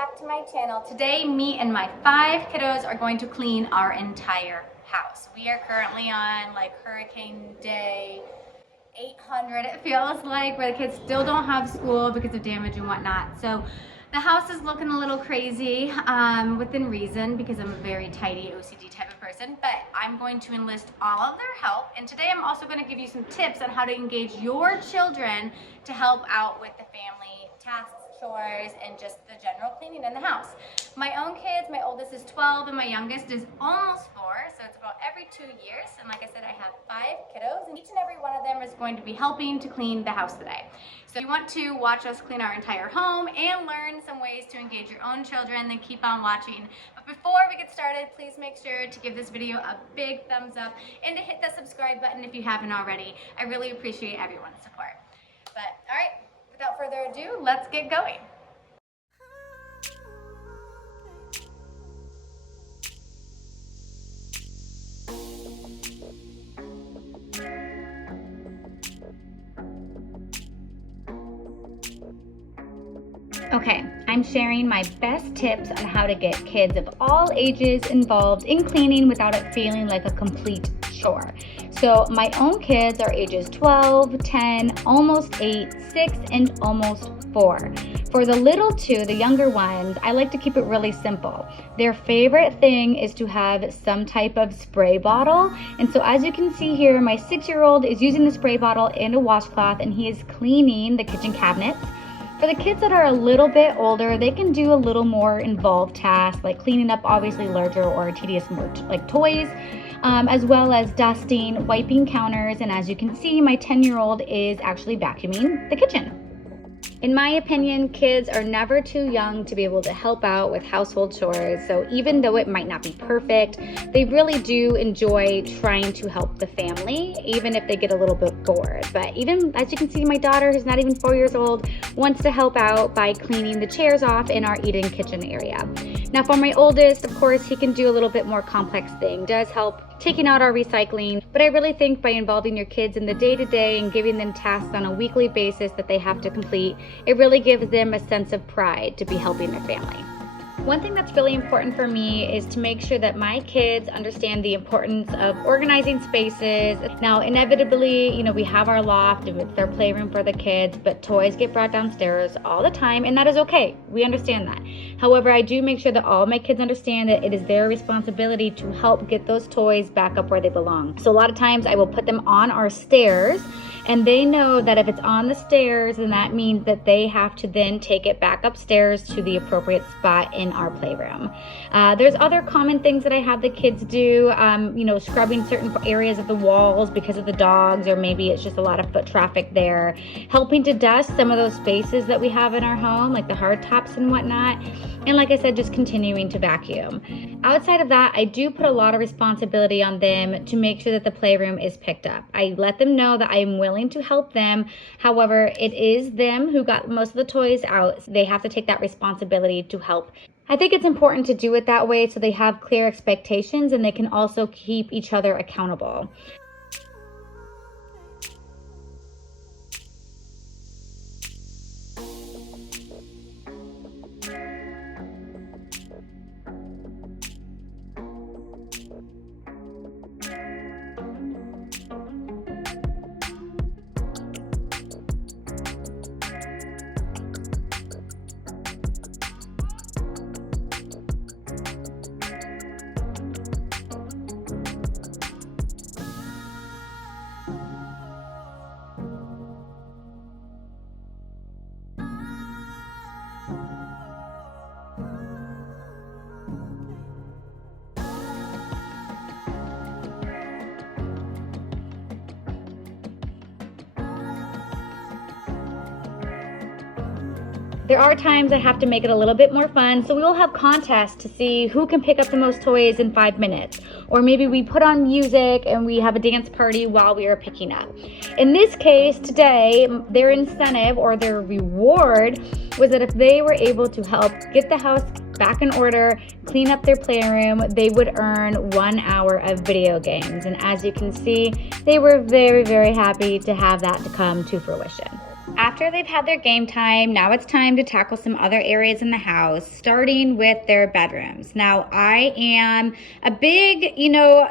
back to my channel. Today, me and my 5 kiddos are going to clean our entire house. We are currently on like hurricane day 800, it feels like, where the kids still don't have school because of damage and whatnot. So the house is looking a little crazy, within reason, because I'm a very tidy OCD type of person, but I'm going to enlist all of their help. And today I'm also going to give you some tips on how to engage your children to help out with the family tasks, chores, and just the general cleaning in the house. My own kids, my oldest is 12 and my youngest is almost 4, so it's about every 2 years. And like I said, I have 5 kiddos, and each and every one of them is going to be helping to clean the house today. So if you want to watch us clean our entire home and learn some ways to engage your own children, then keep on watching. But before we get started, please make sure to give this video a big thumbs up and to hit the subscribe button if you haven't already. I really appreciate everyone's support. But all right, without further ado, let's get going. Okay, I'm sharing my best tips on how to get kids of all ages involved in cleaning without it feeling like a complete chore. So my own kids are ages 12, 10, almost 8, 6, and almost 4. For the little 2, the younger ones, I like to keep it really simple. Their favorite thing is to have some type of spray bottle. And so as you can see here, my 6-year-old is using the spray bottle and a washcloth, and he is cleaning the kitchen cabinets. For the kids that are a little bit older, they can do a little more involved tasks, like cleaning up obviously larger or tedious like toys, as well as dusting, wiping counters, and as you can see, my 10-year-old is actually vacuuming the kitchen. In my opinion, kids are never too young to be able to help out with household chores, so even though it might not be perfect, they really do enjoy trying to help the family, even if they get a little bit bored. But even, as you can see, my daughter, who's not even 4 years old, wants to help out by cleaning the chairs off in our eat-in kitchen area. Now for my oldest, of course, he can do a little bit more complex thing, does help taking out our recycling, but I really think by involving your kids in the day-to-day and giving them tasks on a weekly basis that they have to complete, it really gives them a sense of pride to be helping their family. One thing that's really important for me is to make sure that my kids understand the importance of organizing spaces. Now, inevitably, we have our loft, it's their playroom for the kids, but toys get brought downstairs all the time, and that is okay. We understand that. However, I do make sure that all my kids understand that it is their responsibility to help get those toys back up where they belong. So a lot of times I will put them on our stairs, and they know that if it's on the stairs, then that means that they have to then take it back upstairs to the appropriate spot in our playroom. There's other common things that I have the kids do, scrubbing certain areas of the walls because of the dogs, or maybe it's just a lot of foot traffic there. Helping to dust some of those spaces that we have in our home, like the hard tops and whatnot. And like I said, just continuing to vacuum. Outside of that, I do put a lot of responsibility on them to make sure that the playroom is picked up. I let them know that I am willing to help them. However, it is them who got most of the toys out. They have to take that responsibility to help. I think it's important to do it that way so they have clear expectations and they can also keep each other accountable. There are times I have to make it a little bit more fun, so we will have contests to see who can pick up the most toys in 5 minutes. Or maybe we put on music and we have a dance party while we are picking up. In this case, today, their incentive or their reward was that if they were able to help get the house back in order, clean up their playroom, they would earn 1 hour of video games. And as you can see, they were very, very happy to have that to come to fruition. After they've had their game time, now it's time to tackle some other areas in the house, starting with their bedrooms. Now, I am a big,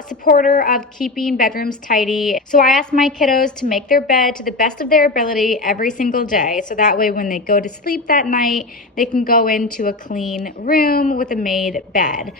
supporter of keeping bedrooms tidy. So I ask my kiddos to make their bed to the best of their ability every single day. So that way, when they go to sleep that night, they can go into a clean room with a made bed.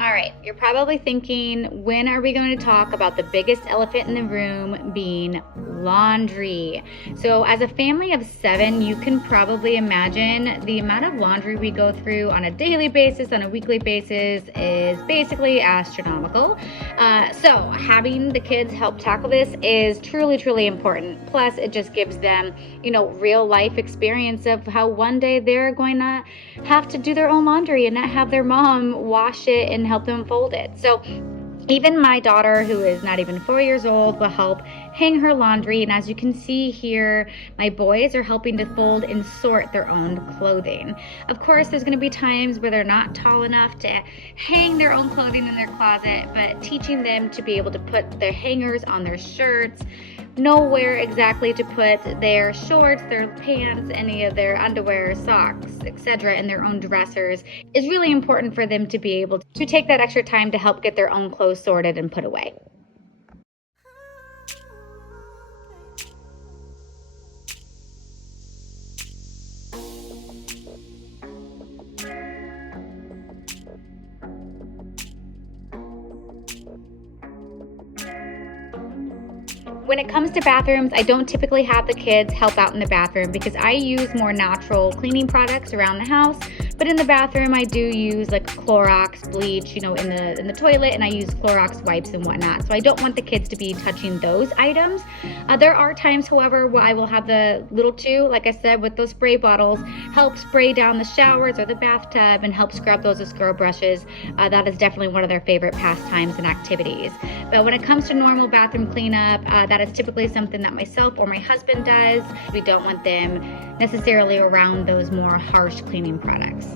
All right, you're probably thinking, when are we going to talk about the biggest elephant in the room, being laundry? So as a family of 7, you can probably imagine the amount of laundry we go through on a daily basis, on a weekly basis, is basically astronomical. So having the kids help tackle this is truly, truly important. Plus, it just gives them, real life experience of how one day they're going to have to do their own laundry and not have their mom wash it and help them fold it. So even my daughter, who is not even 4 years old, will help hang her laundry. And as you can see here, my boys are helping to fold and sort their own clothing. Of course, there's going to be times where they're not tall enough to hang their own clothing in their closet, but teaching them to be able to put their hangers on their shirts, know where exactly to put their shorts, their pants, any of their underwear, socks, etc. in their own dressers is really important for them to be able to take that extra time to help get their own clothes sorted and put away. When it comes to bathrooms, I don't typically have the kids help out in the bathroom because I use more natural cleaning products around the house. But in the bathroom, I do use like Clorox, bleach, in the toilet, and I use Clorox wipes and whatnot. So I don't want the kids to be touching those items. There are times, however, where I will have the little two, like I said, with those spray bottles, help spray down the showers or the bathtub and help scrub those with scrub brushes. That is definitely one of their favorite pastimes and activities. But when it comes to normal bathroom cleanup, that is typically something that myself or my husband does. We don't want them necessarily around those more harsh cleaning products.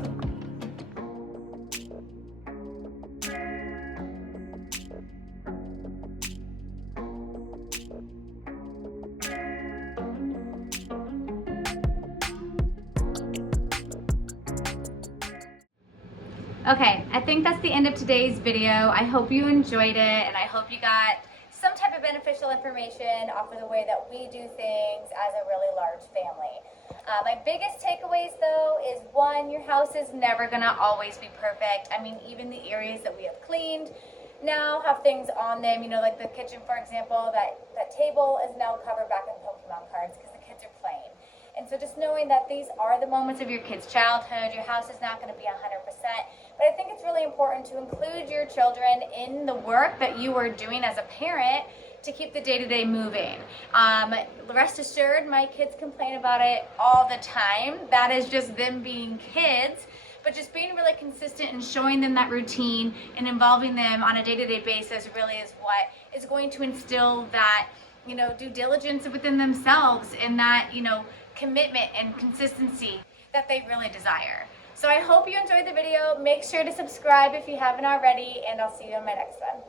Okay, I think that's the end of today's video. I hope you enjoyed it, and I hope you got some type of beneficial information off of the way that we do things as a really large family. My biggest takeaways, though, is one, your house is never gonna always be perfect. I mean, even the areas that we have cleaned now have things on them, like the kitchen, for example, that table is now covered back in Pokemon cards because the kids are playing. And so just knowing that these are the moments of your kid's childhood, your house is not going to be 100%, but I think it's really important to include your children in the work that you are doing as a parent to keep the day-to-day moving. Rest assured, my kids complain about it all the time. That is just them being kids, but just being really consistent and showing them that routine and involving them on a day-to-day basis really is what is going to instill that, due diligence within themselves and that, commitment and consistency that they really desire. So I hope you enjoyed the video. Make sure to subscribe if you haven't already, and I'll see you in my next one.